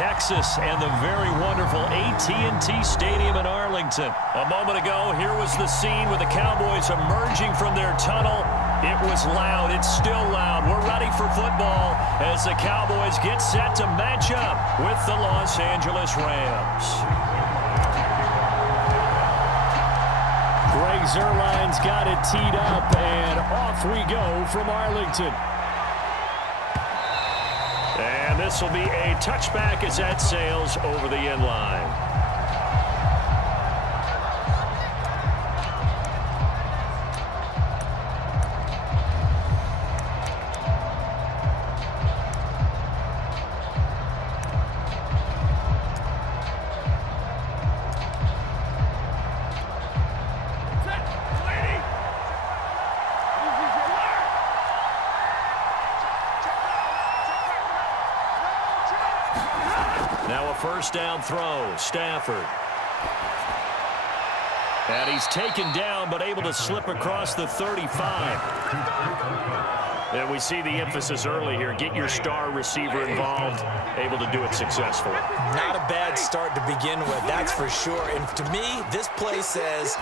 Texas and the very wonderful AT&T Stadium in Arlington. A moment ago, here was the scene with the Cowboys emerging from their tunnel. It was loud. It's still loud. We're ready for football as the Cowboys get set to match up with the Los Angeles Rams. Greg Zuerlein's got it teed up, and off we go from Arlington. And this will be a touchback as that sails over the end line. Now a first down throw, Stafford. And he's taken down but able to slip across the 35. And we see the emphasis early here. Get your star receiver involved, able to do it successfully. Not a bad start to begin with, that's for sure. And to me, this play says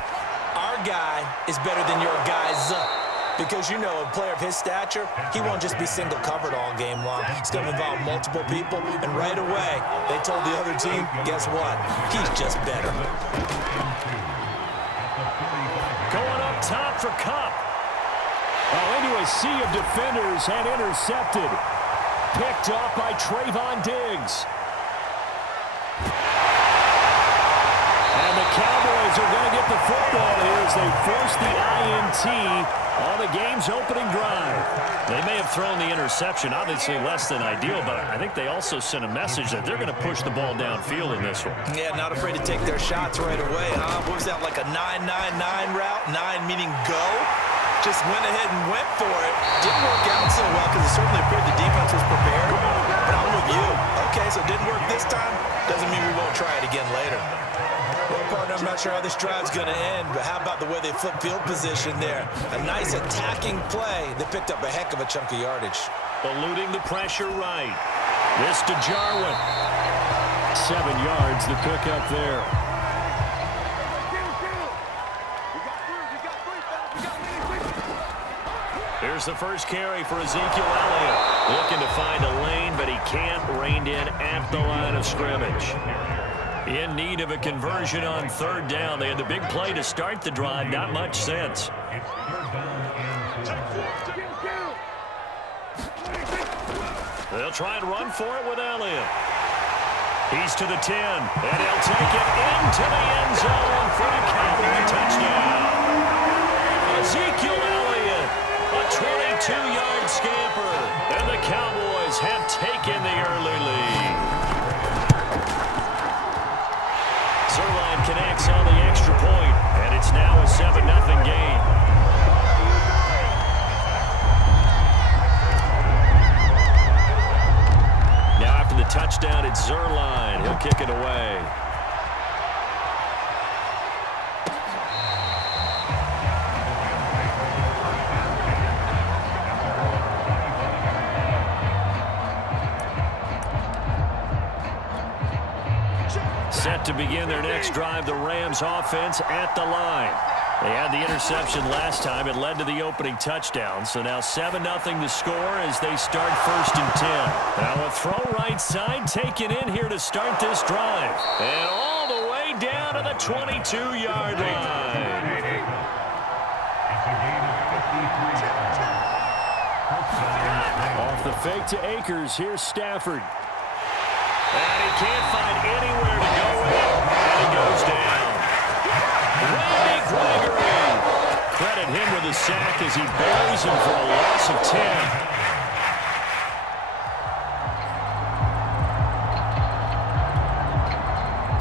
our guy is better than your guy's because, you know, a player of his stature, he won't just be single covered all game long. It's going to involve multiple people, and right away, they told the other team, guess what? He's just better. Going up top for Kupp. Oh, into a sea of defenders and intercepted. Picked off by Trayvon Diggs. And the Cowboys are going to get the football here as they force the INT on the game's opening drive. They may have thrown the interception, obviously less than ideal, but I think they also sent a message that they're going to push the ball downfield in this one. Yeah, not afraid to take their shots right away. What was that, like a 9-9-9 route? 9 meaning go? Just went ahead and went for it. Didn't work out so well because it certainly appeared the defense was prepared. But I'm with you. Okay, so it didn't work this time. Doesn't mean we won't try it again later. Well, partner, I'm not sure how this drive's going to end, but how about the way they flip field position there? A nice attacking play that picked up a heck of a chunk of yardage. Eluding the pressure right. This to Jarwin. 7 yards, the pickup there. Here's the first carry for Ezekiel Elliott. Looking to find a lane, but he can't. Reined in at the line of scrimmage. In need of a conversion on third down. They had the big play to start the drive. Not much sense. They'll try and run for it with Elliott. He's to the 10, and he'll take it into the end zone for the Cowboy touchdown. Ezekiel Elliott, a 22-yard scamper, and the Cowboys have taken the early lead. Zuerlein connects on the extra point, and it's now a 7-0 game. Now after the touchdown, it's Zuerlein. He'll kick it away. Set to begin their next drive, the Rams offense at the line. They had the interception last time. It led to the opening touchdown. So now 7-0 the score as they start 1st and 10. Now a throw right side taken in here to start this drive. And all the way down to the 22-yard line. Off the fake to Akers. Here's Stafford. And he can't find anywhere to go with it. And he goes down. Randy Gregory. Credit him with a sack as he buries him for a loss of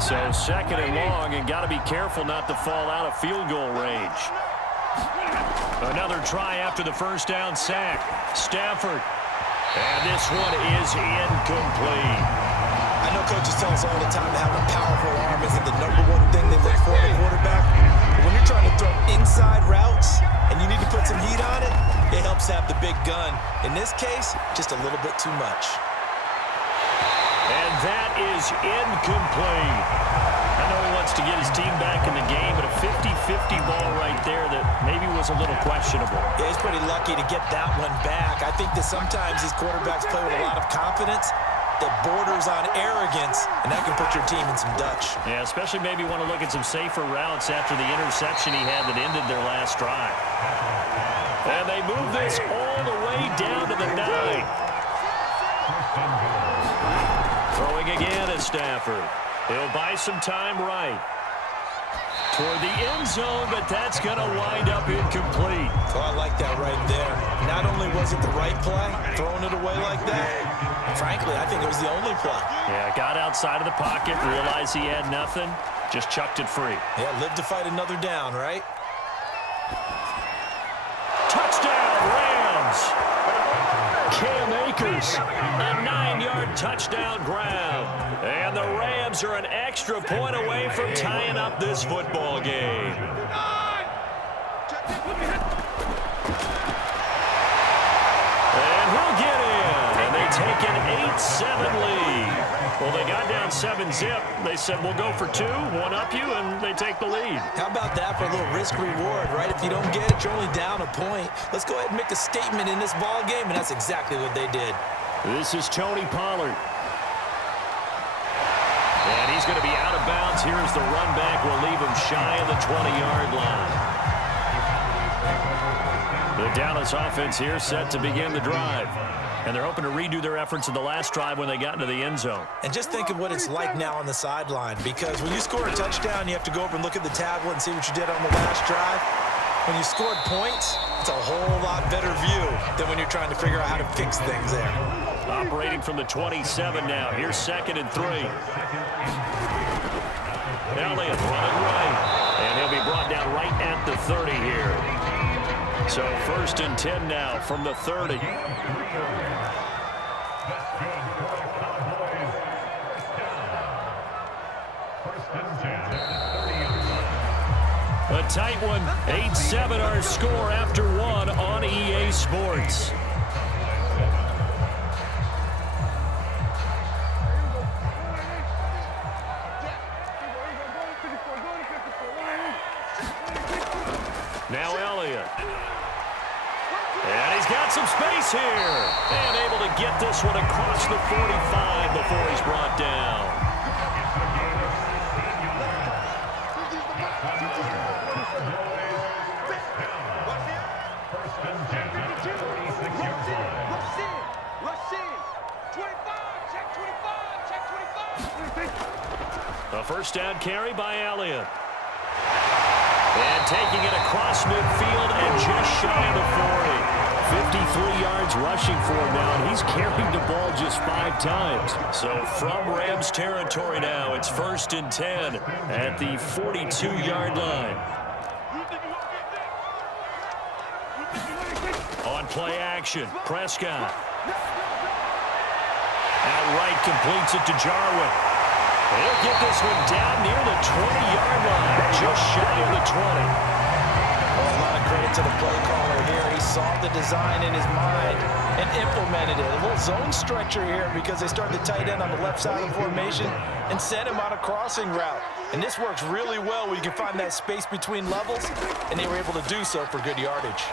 10. So 2nd and long, and got to be careful not to fall out of field goal range. Another try after the first down sack. Stafford. And this one is incomplete. I know coaches tell us all the time to have a powerful arm isn't the #1 thing they look for in a quarterback. But when you're trying to throw inside routes and you need to put some heat on it, it helps have the big gun. In this case, just a little bit too much. And that is incomplete. I know he wants to get his team back in the game, but a 50-50 ball right there that maybe was a little questionable. Yeah, he's pretty lucky to get that one back. I think that sometimes these quarterbacks play with a lot of confidence that borders on arrogance, and that can put your team in some Dutch. Yeah, especially maybe want to look at some safer routes after the interception he had that ended their last drive. And they move this all the way down to the 9. Throwing again is Stafford. He'll buy some time right. Toward the end zone, but that's going to wind up incomplete. Oh, I like that right there. Not only was it the right play, throwing it away like that, frankly, I think it was the only play. Yeah, got outside of the pocket, realized he had nothing, just chucked it free. Yeah, live to fight another down, right? Touchdown, Rams! Cam Akers, a 9-yard touchdown grab. And the Rams are an extra point away from tying up this football game. And he'll get in. And they take an 8-7 lead. Well, they got down 7-zip. They said, we'll go for 2, one up you, and they take the lead. How about that for a little risk-reward, right? If you don't get it, you're only down a point. Let's go ahead and make a statement in this ball game, and that's exactly what they did. This is Tony Pollard. And he's going to be out of bounds. Here's the run back. We'll leave him shy of the 20-yard line. The Dallas offense here set to begin the drive. And they're hoping to redo their efforts in the last drive when they got into the end zone. And just think of what it's like now on the sideline, because when you score a touchdown, you have to go over and look at the tablet and see what you did on the last drive. When you scored points, it's a whole lot better view than when you're trying to figure out how to fix things there. Operating from the 27 now. Here's 2nd and 3. Elliott running right. And he'll be brought down right at the 30 here. So 1st and 10 now from the 30. A tight one. 8-7 our score after 1 on EA Sports. Now Elliott. And he's got some space here. And able to get this one across the 45 before he's brought down. A first down carry by Elliott. And taking it across midfield and just shy of the 40. 53 yards rushing for him now, and he's carried the ball just 5 times. So from Rams territory now, it's 1st and 10 at the 42-yard line. On play action, Prescott. Outright completes it to Jarwin. He'll get this one down near the 20-yard line, just shy of the 20. Well, a lot of credit to the play caller here. He saw the design in his mind and implemented it. A little zone stretcher here because they started the tight end on the left side of the formation and sent him on a crossing route. And this works really well where you can find that space between levels, and they were able to do so for good yardage.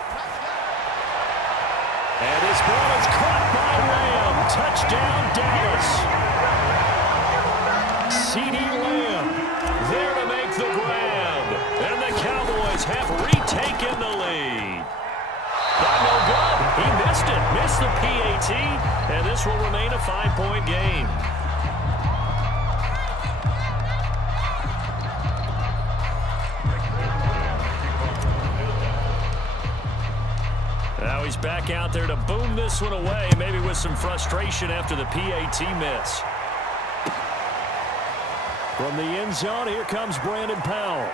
And this ball is caught by Lamb. Touchdown, Dallas. C.D. Lamb there to make the grab. And the Cowboys have retaken the lead. But no good. He missed it. Missed the PAT. And this will remain a 5-point game. Now he's back out there to boom this one away, maybe with some frustration after the PAT miss. From the end zone, here comes Brandon Powell.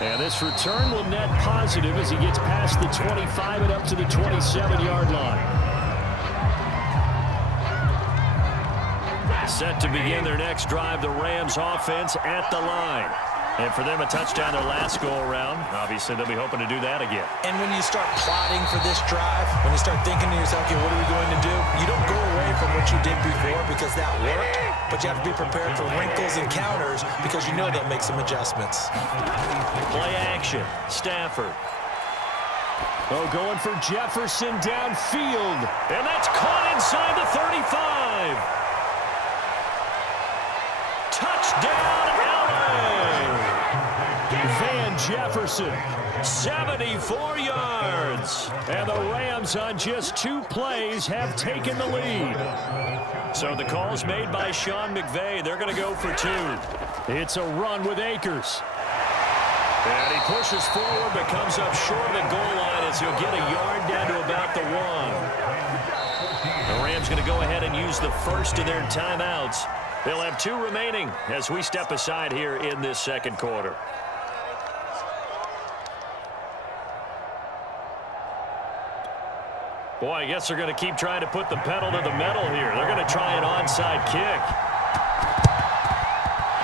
And this return will net positive as he gets past the 25 and up to the 27-yard line. Set to begin their next drive, the Rams offense at the line. And for them, a touchdown their last go-around. Obviously, they'll be hoping to do that again. And when you start plotting for this drive, when you start thinking to yourself, okay, what are we going to do? You don't go away from what you did before because that worked, but you have to be prepared for wrinkles and counters because you know they'll make some adjustments. Play action. Stafford. Oh, going for Jefferson downfield. And that's caught inside the 35. Touchdown, LA. Van Jefferson, 74 yards. And the Rams on just 2 plays have taken the lead. So the call's made by Sean McVay. They're going to go for 2. It's a run with Akers. And he pushes forward but comes up short of the goal line as he'll get a yard down to about the 1. The Rams going to go ahead and use the first of their timeouts. They'll have 2 remaining as we step aside here in this second quarter. Boy, I guess they're going to keep trying to put the pedal to the metal here. They're going to try an onside kick.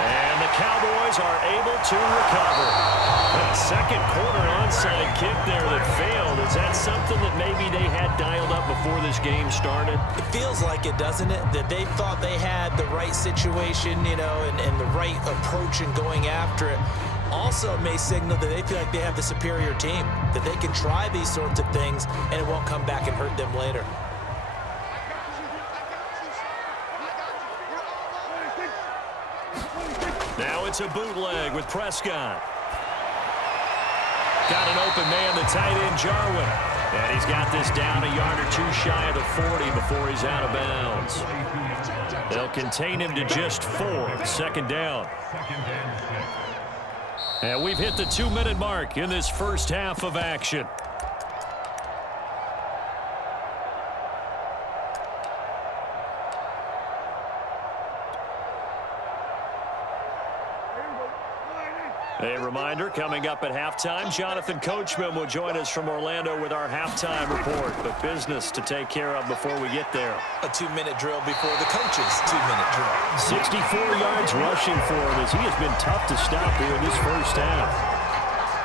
And the Cowboys are able to recover. A second quarter onside kick there that failed. Is that something that maybe they had dialed up before this game started? It feels like it, doesn't it? That they thought they had the right situation, you know, and the right approach in going after it. Also may signal that they feel like they have the superior team, that they can try these sorts of things and it won't come back and hurt them later. Now it's a bootleg with Prescott. Got an open man, the tight end, Jarwin. And he's got this down a yard or 2 shy of the 40 before he's out of bounds. They'll contain him to just 4. Second down. And we've hit the 2-minute mark in this first half of action. A reminder, coming up at halftime, Jonathan Coachman will join us from Orlando with our halftime report. But business to take care of before we get there. A 2-minute drill before the coach's 2-minute drill. 64 yards rushing for him as he has been tough to stop here in this first half.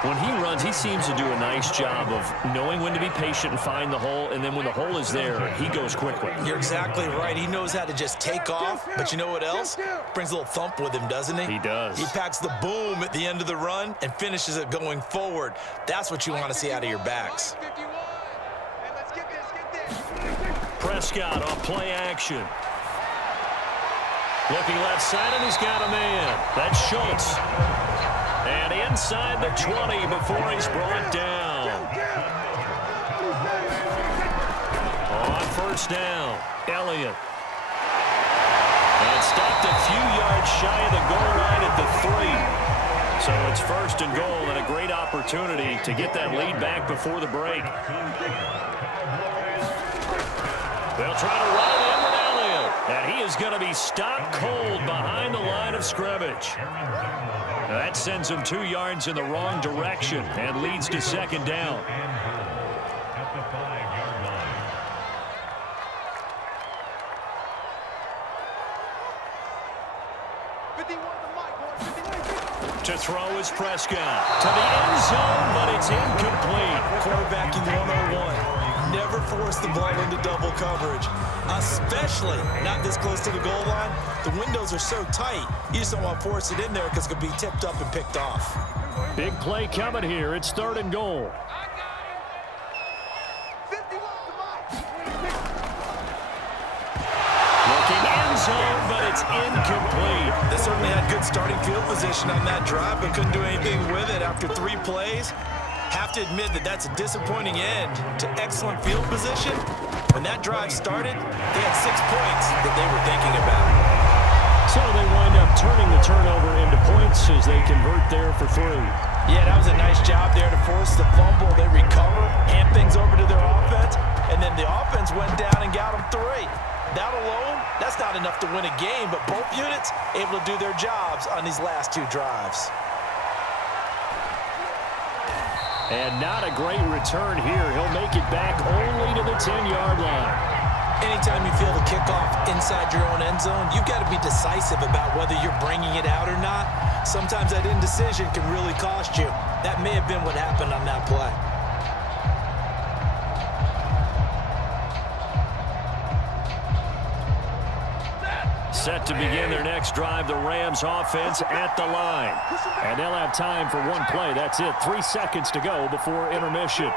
When he runs, he seems to do a nice job of knowing when to be patient and find the hole, and then when the hole is there, he goes quickly. You're exactly right. He knows how to just take off, but you know what else? Brings a little thump with him, doesn't he? He does. He packs the boom at the end of the run and finishes it going forward. That's what you want to see out of your backs. Prescott off play action. Looking left side, and he's got a man. That's Schultz. And inside the 20 before he's brought down. On first down, Elliott. And stopped a few yards shy of the goal line at the 3. So it's first and goal and a great opportunity to get that lead back before the break. They'll try to run it in with Elliott. And he is going to be stopped cold behind the line of scrimmage. That sends him 2 yards in the wrong direction and leads to second down. To throw is Prescott. To the end zone, but it's incomplete. Quarterbacking 101. Never force the ball into double coverage, especially not this close to the goal line. The windows are so tight, you just don't want to force it in there because it could be tipped up and picked off. Big play coming here. It's third and goal. Looking end zone, but it's incomplete. They certainly had good starting field position on that drive, but couldn't do anything with it after 3 plays. Have to admit that that's a disappointing end to excellent field position. When that drive started, they had 6 points that they were thinking about. So they wind up turning the turnover into points as they convert there for 3. Yeah, that was a nice job there to force the fumble. They recover, hand things over to their offense, and then the offense went down and got them 3. That alone, that's not enough to win a game, but both units able to do their jobs on these last 2 drives. And not a great return here. He'll make it back only to the 10-yard line. Anytime you feel the kickoff inside your own end zone, you've got to be decisive about whether you're bringing it out or not. Sometimes that indecision can really cost you. That may have been what happened on that play. Set to begin their next drive, the Rams offense at the line. And they'll have time for one play. That's it. 3 seconds to go before intermission.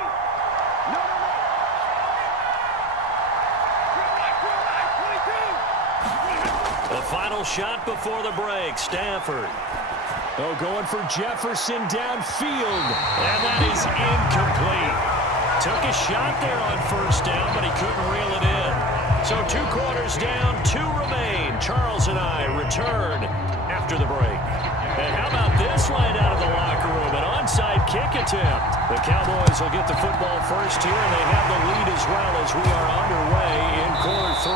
The final shot before the break. Stafford. Oh, going for Jefferson downfield. And that is incomplete. Took a shot there on first down, but he couldn't reel it in. So 2 quarters down, 2 remain. Charles and I return after the break. And how about this line out of the locker room? An onside kick attempt. The Cowboys will get the football first here, and they have the lead as well as we are underway in quarter 3.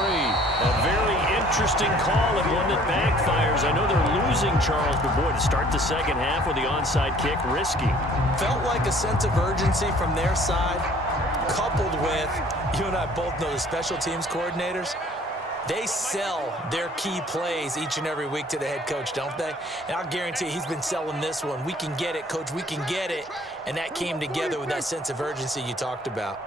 A very interesting call and one that backfires. I know they're losing Charles, but boy, to start the second half with the onside kick, risky. Felt like a sense of urgency from their side, coupled with, you and I both know the special teams coordinators, they sell their key plays each and every week to the head coach, don't they? And I'll guarantee he's been selling this one. We can get it, coach, we can get it. And that came together with that sense of urgency you talked about.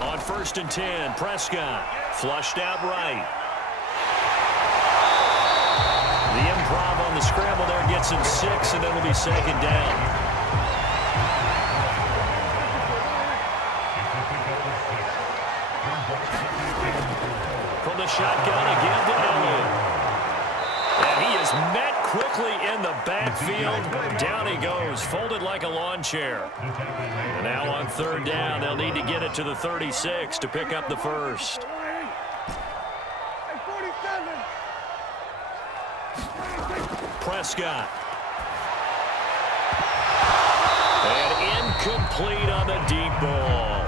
On 1st and 10, Prescott flushed out right. The improv on the scramble there gets him 6, and then it'll be second down. From the shotgun again to Elliott. And he is met quickly in the backfield. Down he goes, folded like a lawn chair. And now on 3rd down, they'll need to get it to the 36 to pick up the first. Prescott. And incomplete on the deep ball.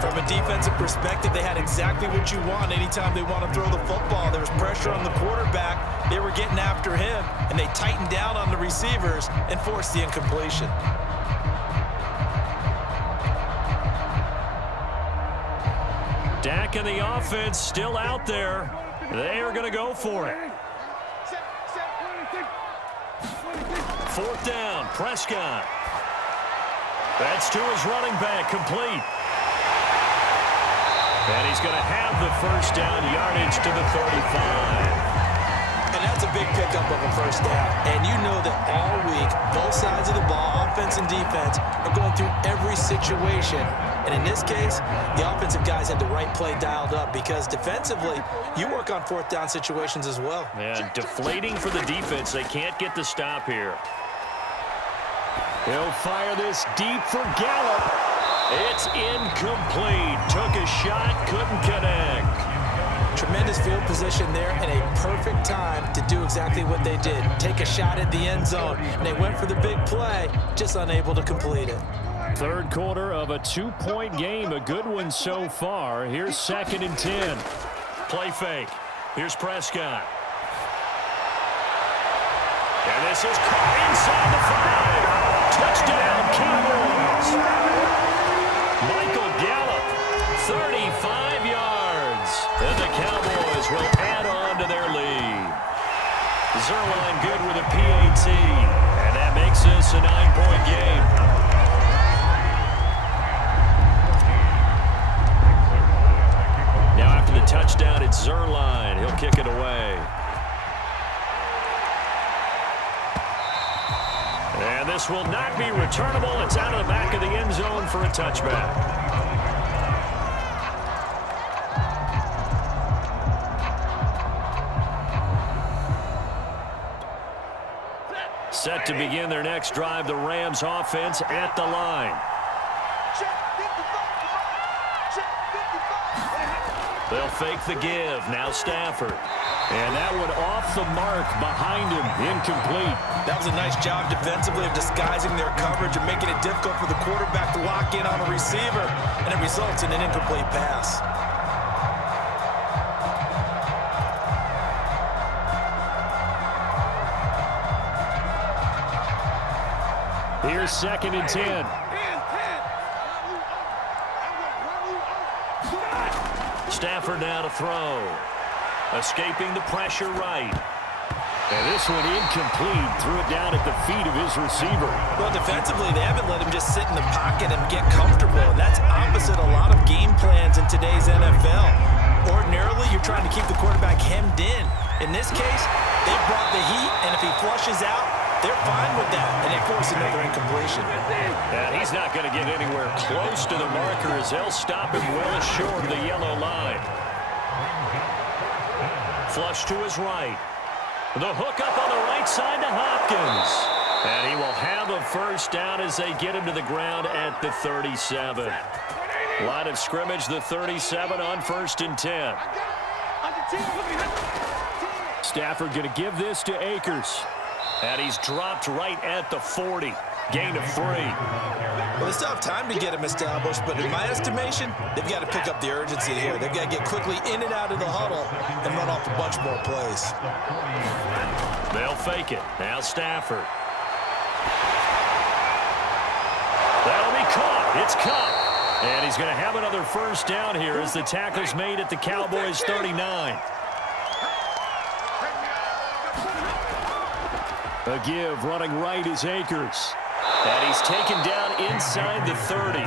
From a defensive perspective, they had exactly what you want anytime they want to throw the football. There was pressure on the quarterback. They were getting after him, and they tightened down on the receivers and forced the incompletion. Dak and the offense still out there. They are going to go for it. 4th down, Prescott. That's to his running back, complete. And he's going to have the first down, yardage to the 35. And that's a big pickup of a first down. And you know that all week, both sides of the ball, offense and defense, are going through every situation. And in this case, the offensive guys had the right play dialed up because defensively, you work on 4th down situations as well. And deflating for the defense. They can't get the stop here. He'll fire this deep for Gallup. It's incomplete. Took a shot, couldn't connect. Tremendous field position there and a perfect time to do exactly what they did. Take a shot at the end zone. And they went for the big play, just unable to complete it. 3rd quarter of a 2-point game. A good one so far. Here's 2nd and 10. Play fake. Here's Prescott. And this is caught inside the 5. Touchdown, Cowboys. Michael Gallup, 35 yards. And the Cowboys will add on to their lead. Zerline good with a PAT. And that makes this a 9-point game. Now after the touchdown, it's Zerline. He'll kick it away. And this will not be returnable. It's out of the back of the end zone for a touchback. Set to begin their next drive, the Rams offense at the line. They'll fake the give. Now Stafford. And that one off the mark behind him. Incomplete. That was a nice job defensively of disguising their coverage and making it difficult for the quarterback to lock in on a receiver. And it results in an incomplete pass. Here's 2nd and 10. Stafford now to throw. Escaping the pressure right. And this one incomplete. Threw it down at the feet of his receiver. Well, defensively, they haven't let him just sit in the pocket and get comfortable. And that's opposite a lot of game plans in today's NFL. Ordinarily, you're trying to keep the quarterback hemmed in. In this case, they brought the heat, and if he flushes out, they're fine with that, and they force another incompletion. And he's not going to get anywhere close to the marker as they'll stop him well short of the yellow line. Flush to his right. The hook up on the right side to Hopkins. And he will have a first down as they get him to the ground at the 37. Line of scrimmage, the 37 on 1st and 10. Stafford going to give this to Akers. And he's dropped right at the 40. Gain of 3. Well, they still have time to get him established, but in my estimation, they've got to pick up the urgency here. They've got to get quickly in and out of the huddle and run off a bunch more plays. They'll fake it. Now Stafford. That'll be caught. It's caught. And he's going to have another first down here as the tackle's made at the Cowboys' 39. A give running right is Akers. And he's taken down inside the 30.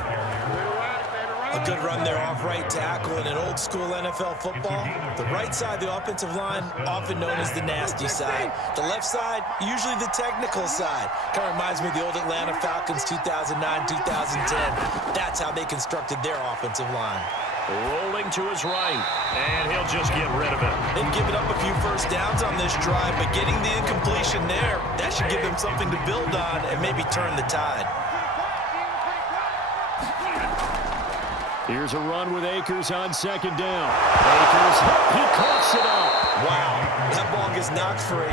A good run there off right tackle in an old school NFL football. The right side, the offensive line, often known as the nasty side. The left side, usually the technical side. Kind of reminds me of the old Atlanta Falcons 2009, 2010. That's how they constructed their offensive line. Rolling to his right, and he'll just get rid of it. They've given up a few first downs on this drive, but getting the incompletion there, that should give them something to build on and maybe turn the tide. Here's a run with Akers on 2nd down. Akers, he coughs it up. Wow, that ball gets knocked free,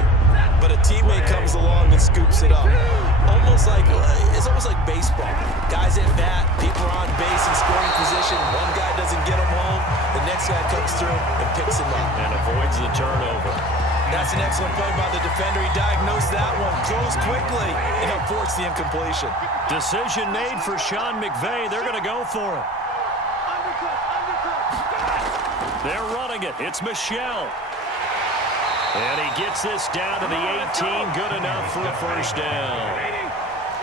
but a teammate comes along and scoops it up. It's almost like baseball. Guys at bat, people are on base in scoring position. One guy doesn't get him home, the next guy comes through and picks him up. And avoids the turnover. That's an excellent play by the defender. He diagnosed that one, closed quickly, and avoids the incompletion. Decision made for Sean McVay. They're going to go for it. They're running it. It's Michel. And he gets this down to the 18. Good enough for a first down.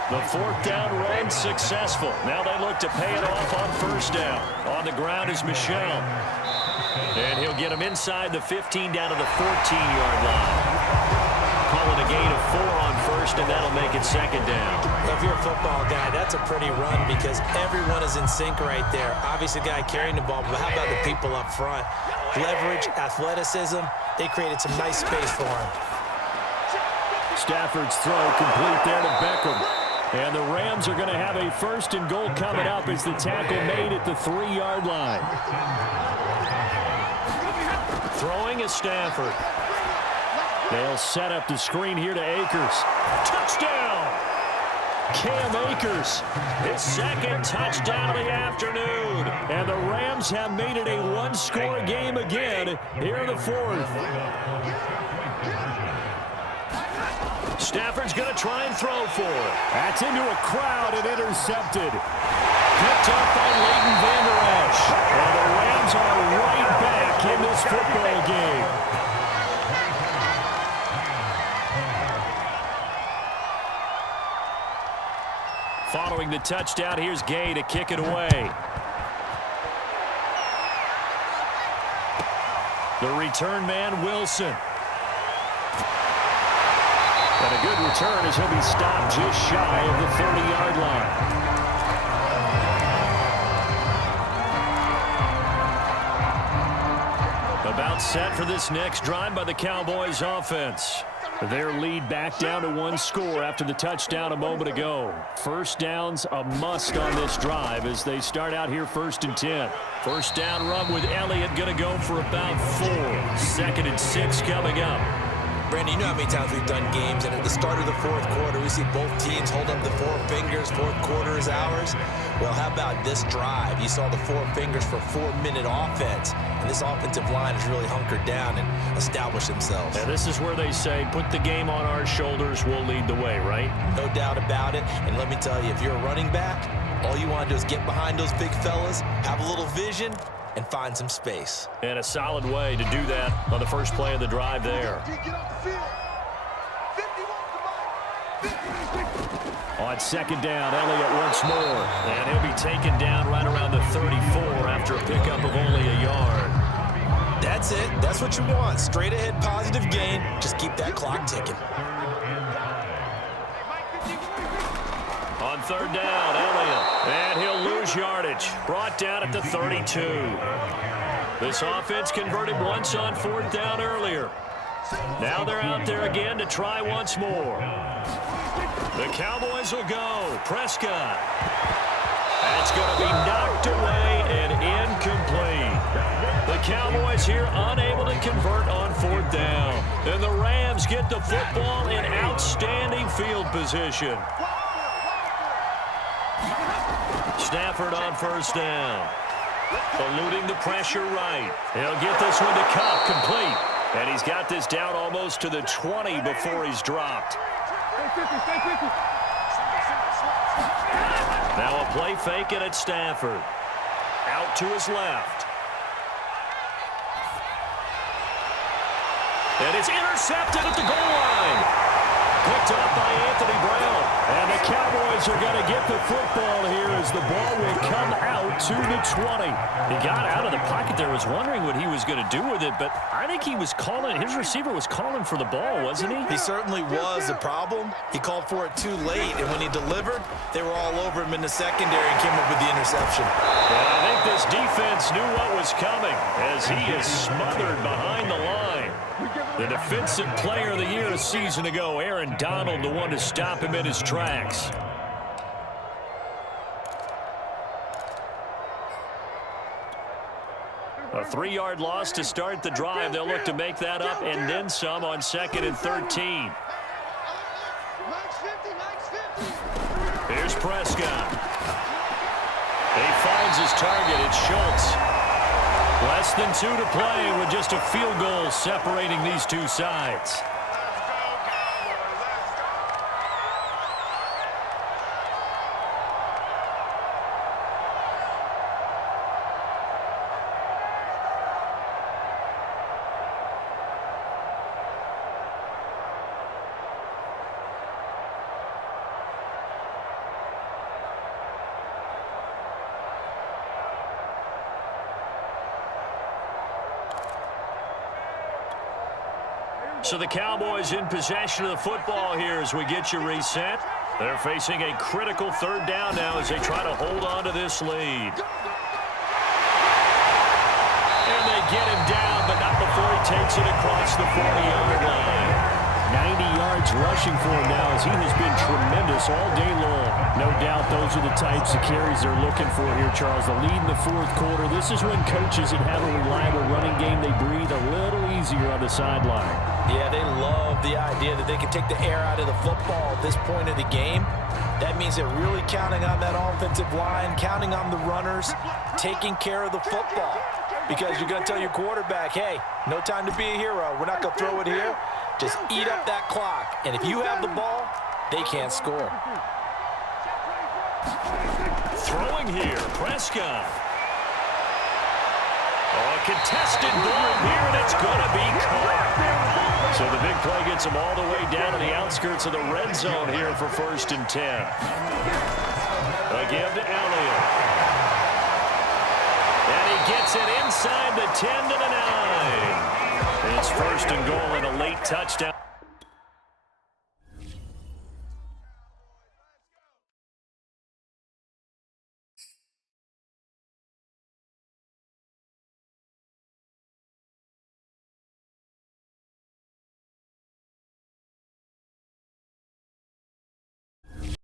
The 4th down run successful. Now they look to pay it off on 1st down. On the ground is Michel. And he'll get him inside the 15 down to the 14-yard line. Call it a gain of 4 on 1st, and that'll make it 2nd down. Well, if you're a football guy, that's a pretty run because everyone is in sync right there. Obviously, the guy carrying the ball, but how about the people up front? Leverage, athleticism, they created some nice space for him. Stafford's throw complete there to Beckham. And the Rams are going to have a 1st and goal coming up as the tackle made at the 3-yard line. Throwing is Stafford. They'll set up the screen here to Akers. Touchdown! Cam Akers, his 2nd touchdown of the afternoon. And the Rams have made it a one-score game again here in the 4th. Stafford's going to try and throw for it. That's into a crowd and intercepted. Picked up by Leighton Vander Esch. And the Rams are right back in this football game. Following the touchdown, here's Gay to kick it away. The return man, Wilson. And a good return as he'll be stopped just shy of the 30-yard line. About set for this next drive by the Cowboys offense. Their lead back down to 1 score after the touchdown a moment ago. First down's a must on this drive as they start out here 1st and 10. First down run with Elliott going to go for about 4. 2nd and 6 coming up. Brandon, you know how many times we've done games, and at the start of the 4th quarter, we see both teams hold up the 4 fingers, 4th quarter is ours. Well, how about this drive? You saw the 4 fingers for 4-minute offense, and this offensive line has really hunkered down and established themselves. And this is where they say, put the game on our shoulders, we'll lead the way, right? No doubt about it, and let me tell you, if you're a running back, all you want to do is get behind those big fellas, have a little vision, and find some space. And a solid way to do that on the first play of the drive there. On second down, Elliott once more. And he'll be taken down right around the 34 after a pickup of only a yard. That's it. That's what you want. Straight ahead positive gain. Just keep that clock ticking. On third down, Elliott. And he'll lose yardage. Brought down at the 32. This offense converted once on fourth down earlier. Now they're out there again to try once more. The Cowboys will go. Prescott. That's going to be knocked away and incomplete. The Cowboys here unable to convert on fourth down. And the Rams get the football in outstanding field position. Stafford on first down. Eluding the pressure right. He'll get this one to Cup, complete. And he's got this down almost to the 20 before he's dropped. Now a play fake and it's Stafford. Out to his left. And it's intercepted at the goal line. Picked up by Anthony Brown. And the Cowboys are going to get the football here as the ball will come out to the 20. He got out of the pocket there, was wondering what he was going to do with it, but I think he was calling, his receiver was calling for the ball, wasn't he? He certainly was. The problem, he called for it too late, and when he delivered, they were all over him in the secondary and came up with the interception. And I think this defense knew what was coming as he is smothered behind the line. The defensive player of the year a season ago, Aaron Donald, the one to stop him in his tracks. A 3-yard loss to start the drive. They'll look to make that up and then some on 2nd and 13. Here's Prescott. He finds his target. It's Schultz. Less than 2 to play with just a field goal separating these two sides. So the Cowboys in possession of the football here as we get you reset. They're facing a critical third down now as they try to hold on to this lead. And they get him down, but not before he takes it across the 40-yard line. 90 yards rushing for him now as he has been tremendous all day long. No doubt those are the types of carries they're looking for here, Charles. The lead in the fourth quarter. This is when coaches that have a reliable running game, they breathe a little easier on the sideline. Yeah, they love the idea that they can take the air out of the football at this point of the game. That means they're really counting on that offensive line, counting on the runners, taking care of the football. Because you're going to tell your quarterback, hey, no time to be a hero. We're not going to throw it here. Just eat up that clock. And if you have the ball, they can't score. Throwing here, Prescott. Oh, a contested ball here, and it's going to be caught. So the big play gets them all the way down to the outskirts of the red zone here for 1st and 10. Again to Elliott. And he gets it inside the 10 to the 9. It's 1st and goal and a late touchdown.